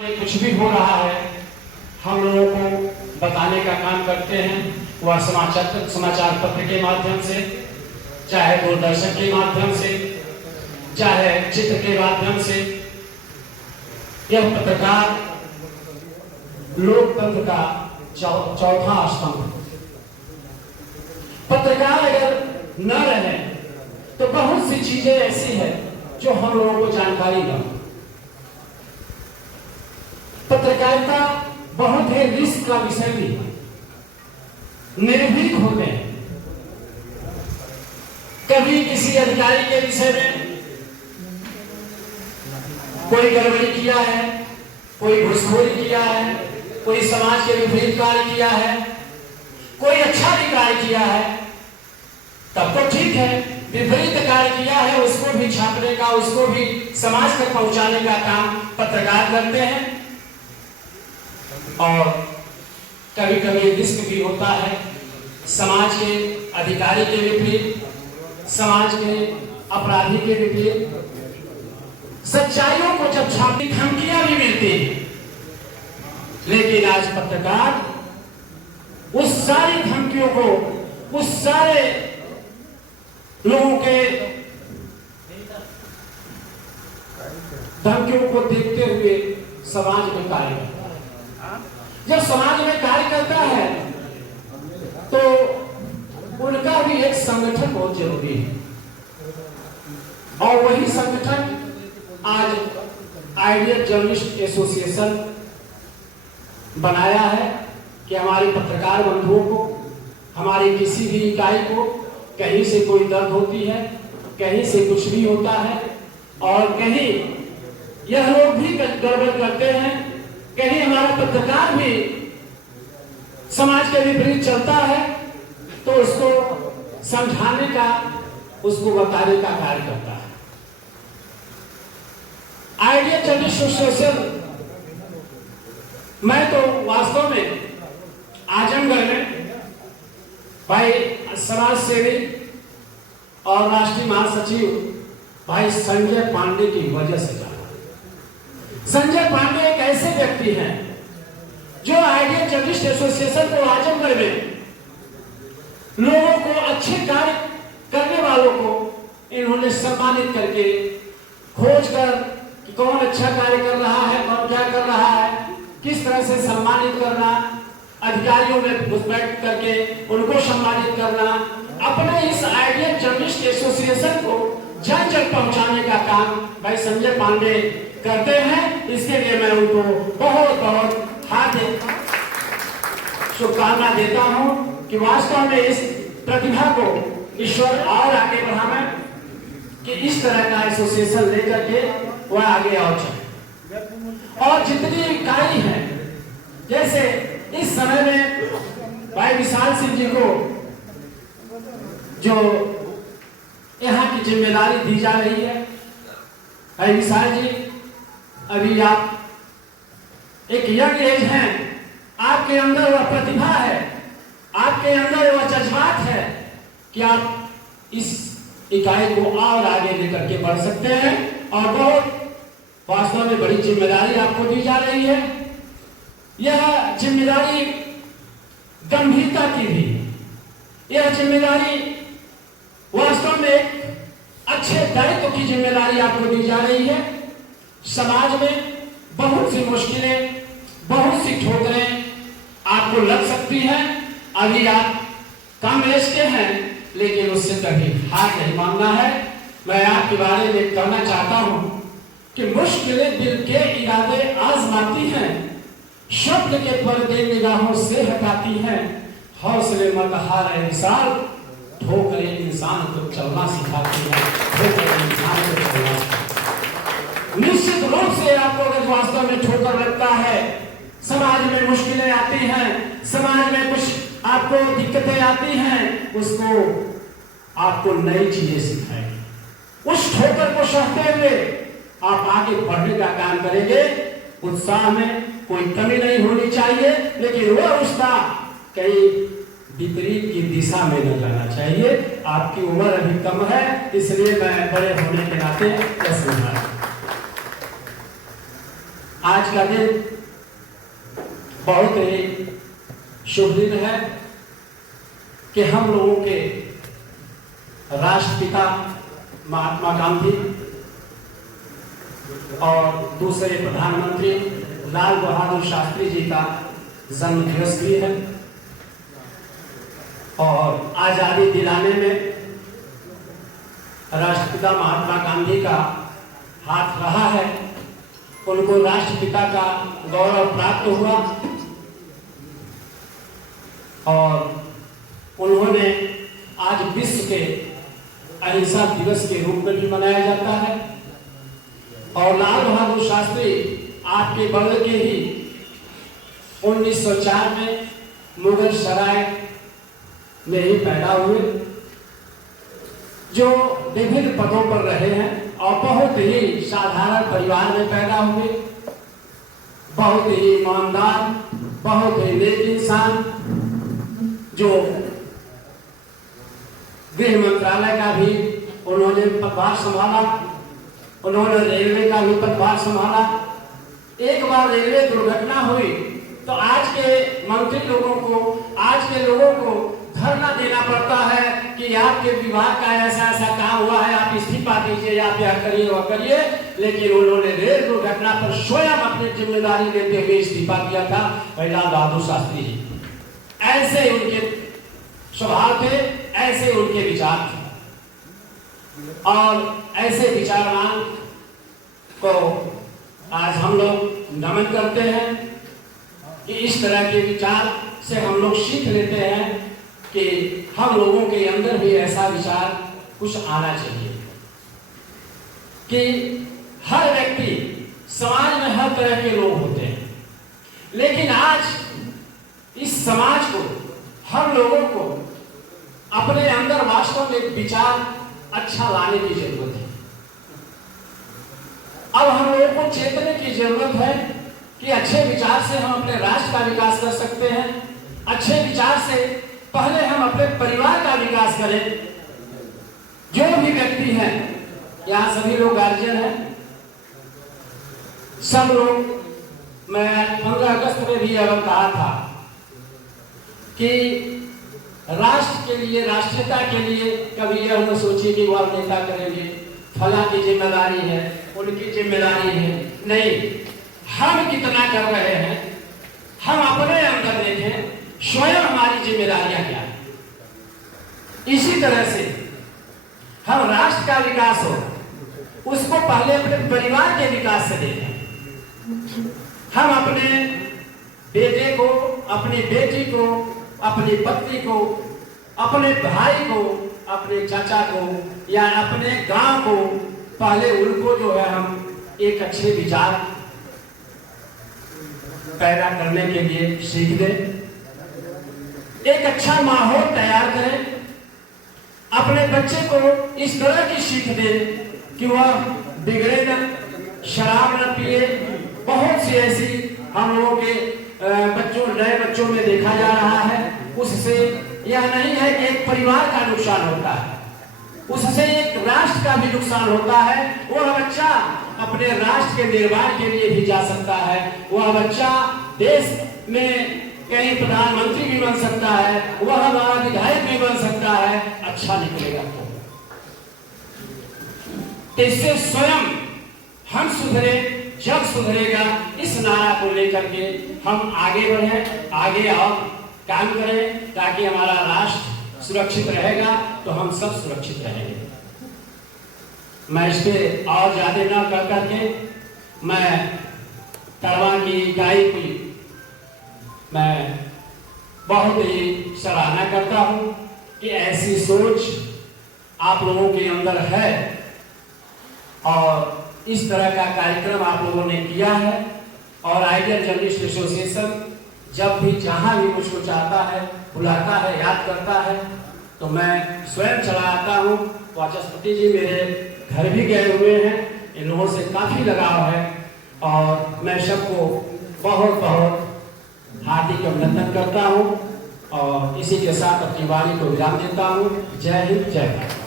कुछ भी हो रहा है हम लोगों को बताने का काम करते हैं, वह समाचार पत्र के माध्यम से, चाहे दूरदर्शन के माध्यम से, चाहे चित्र के माध्यम से। यह पत्रकार लोकतंत्र का चौथा स्तंभ। पत्रकार अगर न रहे तो बहुत सी चीजें ऐसी हैं जो हम लोगों को जानकारी न हो। पत्रकारिता बहुत ही रिस्क का विषय भी है। निर्भीक होते हैं। कभी किसी अधिकारी के विषय में कोई गड़बड़ी किया है, कोई घुसखोरी किया है, कोई समाज के विपरीत कार्य किया है, कोई अच्छा भी कार्य किया है, तब तो ठीक है। विपरीत कार्य किया है उसको भी छापने का, उसको भी समाज तक पहुंचाने का काम पत्रकार करते हैं। और कभी कभी रिस्क भी होता है समाज के अधिकारी के विपरीत, समाज के अपराधी के विपरीत। सच्चाइयों को जब छापने धमकियां भी मिलती हैं, लेकिन आज पत्रकार उस सारी धमकियों को, उस सारे लोगों के धमकियों को देखते हुए समाज में कार्य करता है। जब समाज में कार्य करता है तो उनका भी एक संगठन बहुत जरूरी है, और वही संगठन आज आइडियल जर्नलिस्ट एसोसिएशन बनाया है कि हमारे पत्रकार बंधुओं को, हमारी किसी भी इकाई को कहीं से कोई दर्द होती है, कहीं से कुछ भी होता है, और कहीं यह लोग भी गड़बड़ करते हैं, कहीं हमारा पत्रकार भी समाज के विपरीत चलता है, तो उसको समझाने का, उसको बताने का कार्य करता है। आइडियल जर्नलिस्ट एसोसिएशन, मैं तो वास्तव में आजमगढ़ में भाई समाज सेवी और राष्ट्रीय महासचिव भाई संजय पांडे की वजह से जाना। संजय पांडे एक ऐसे व्यक्ति हैं जो आइडियल जर्नलिस्ट एसोसिएशन को आजमगढ़ में लोगों को, अच्छे कार्य करने वालों को इन्होंने सम्मानित करके, खोज कर कि कौन अच्छा कार्य कर रहा है, कौन क्या कर रहा है, किस तरह से सम्मानित करना, अधिकारियों में बैठ करके उनको सम्मानित करना, अपने इस आइडियल जर्नलिस्ट एसोसिएशन को जन जन पहुंचाने का काम भाई संजय पांडे करते हैं। इसके लिए मैं उनको बहुत बहुत हार्दिक शुभकामना देता हूं कि वास्तव में इस प्रतिभा को ईश्वर और आगे बढ़ावे, कि इस तरह का एसोसिएशन लेकर के वह आगे और चले। और जितनी इकाई है, जैसे इस समय में भाई विशाल सिंह जी को जो यहाँ की जिम्मेदारी दी जा रही है, भाई विशाल जी अभी आप एक यंग एज हैं, आपके अंदर वह प्रतिभा है, आपके अंदर वह जज्बात है कि आप इस इकाई को और आगे लेकर के बढ़ सकते हैं, और बहुत वास्तव में बड़ी जिम्मेदारी आपको दी जा रही है। यह जिम्मेदारी गंभीरता की भी, यह जिम्मेदारी वास्तव में अच्छे दायित्व की जिम्मेदारी आपको दी जा रही है। समाज में बहुत सी मुश्किलें, बहुत सी ठोकरें आपको लग सकती हैं। अभी आप कम एज के हैं, लेकिन उससे कभी हार नहीं मानना है। मैं आपके बारे में कहना चाहता हूं कि मुश्किलें दिल के इरादे आजमाती हैं, शब्द के पर्दे निगाहों से हटाती हैं। हौसले मत हार है विशाल, ठोकरें इंसान को चलना सिखाती हैं, ठोकरें इंसान को चलना सिखाती। निश्चित रूप से आपको अगर वास्तव में ठोकर लगता है, समाज में मुश्किलें आती हैं, समाज में कुछ आपको दिक्कतें आती हैं, उसको आपको नई चीजें सिखाएंगे। उस ठोकर को सहते हुए आप आगे बढ़ने का काम करेंगे। उत्साह में कोई कमी नहीं होनी चाहिए, लेकिन वह उत्साह कहीं विपरीत की दिशा में न जाना चाहिए। आपकी उम्र अभी कम है, इसलिए मैं बड़े होने के नाते आज का दिन बहुत ही शुभ दिन है कि हम लोगों के राष्ट्रपिता महात्मा गांधी और दूसरे प्रधानमंत्री लाल बहादुर शास्त्री जी का जन्म दिवस भी है और आजादी दिलाने में राष्ट्रपिता महात्मा गांधी का हाथ रहा है। उनको राष्ट्रपिता का गौरव प्राप्त हुआ और उन्होंने आज विश्व के अहिंसा दिवस के रूप में भी मनाया जाता है। और लाल बहादुर शास्त्री आपके बगल के ही 1904 में मुगल सराय में ही पैदा हुए, जो विभिन्न पदों पर रहे हैं और बहुत ही साधारण परिवार में पैदा हुए। बहुत ही ईमानदार, बहुत ही नेक इंसान, जो गृह मंत्रालय का भी उन्होंने पदभार संभाला, उन्होंने रेलवे का भी पदभार संभाला। एक बार रेलवे दुर्घटना हुई तो आज के मंत्री लोगों को, आज के लोगों को धरना देना पड़ता है कि आपके विभाग का ऐसा ऐसा काम हुआ है, आप इस्तीफा दीजिए, आप यह करिए वह करिए। लेकिन उन्होंने रेल दुर्घटना पर स्वयं अपनी जिम्मेदारी लेते हुए इस्तीफा दिया था लाल बहादुर शास्त्री जी। ऐसे उनके स्वभाव थे, ऐसे उनके विचार थे और ऐसे विचारवान को आज हम लोग नमन करते हैं कि इस तरह के विचार से हम लोग सीख लेते हैं कि हम लोगों के अंदर भी ऐसा विचार कुछ आना चाहिए कि हर व्यक्ति, समाज में हर तरह के लोग होते हैं, लेकिन आज इस समाज को, हम लोगों को अपने अंदर वास्तव में विचार अच्छा लाने की जरूरत है। अब हम लोगों को चेतने की जरूरत है कि अच्छे विचार से हम अपने राष्ट्र का विकास कर सकते हैं। अच्छे विचार से पहले हम अपने परिवार का विकास करें। जो भी व्यक्ति हैं, यहाँ सभी लोग गार्जियन हैं, सब लोग, मैं 15 अगस्त में भी यह कहा था कि राष्ट्र के लिए, राष्ट्रीयता के लिए कभी यह न सोचिए कि वह नेता करेंगे, फला की जिम्मेदारी है, उनकी जिम्मेदारी है। नहीं, हम कितना कर रहे हैं, हम अपने अंदर देखें स्वयं हमारी जिम्मेदारियां क्या है। इसी तरह से हम राष्ट्र का विकास हो, उसको पहले अपने परिवार के विकास से देखें। हम अपने बेटे को, अपनी बेटी को, अपनी पत्नी को, अपने भाई को, अपने चाचा को या अपने गांव को, पहले उनको जो है हम एक अच्छे विचार पैदा करने के लिए सीख दें, एक अच्छा माहौल तैयार करें, अपने बच्चे को इस तरह की सीख दें कि वह बिगड़े न, शराब न पिए। बहुत सी ऐसी हम लोगों के बच्चों, नए बच्चों में देखा जा रहा है। उससे यह नहीं है कि एक परिवार का नुकसान होता है, उससे एक राष्ट्र का भी नुकसान होता है। वह बच्चा अपने राष्ट्र के निर्माण के लिए भी जा सकता है, वह बच्चा देश में कहीं प्रधानमंत्री भी बन सकता है, वह हमारा विधायक भी बन सकता है, अच्छा निकलेगा। तो इससे स्वयं हम सुधरे, जग सुधरेगा, इस नारा को लेकर के हम आगे बढ़े, आगे और काम करें, ताकि हमारा राष्ट्र सुरक्षित रहेगा तो हम सब सुरक्षित रहेंगे। मैं इस पे और ज्यादा ना कर करके मैं तड़वा की इकाई की मैं बहुत ही सराहना करता हूँ कि ऐसी सोच आप लोगों के अंदर है और इस तरह का कार्यक्रम आप लोगों ने किया है। और आइडियल जर्नलिस्ट एसोसिएशन जब भी जहाँ भी मुझको चाहता है, बुलाता है, याद करता है, तो मैं स्वयं चला आता हूँ। वाचस्पति जी मेरे घर भी गए हुए हैं, इन लोगों से काफ़ी लगाव है और मैं सबको बहुत बहुत हार्दिक अभिनंदन करता हूँ और इसी के साथ अपनी वाणी को विराम देता हूँ। जय हिंद, जय भारत।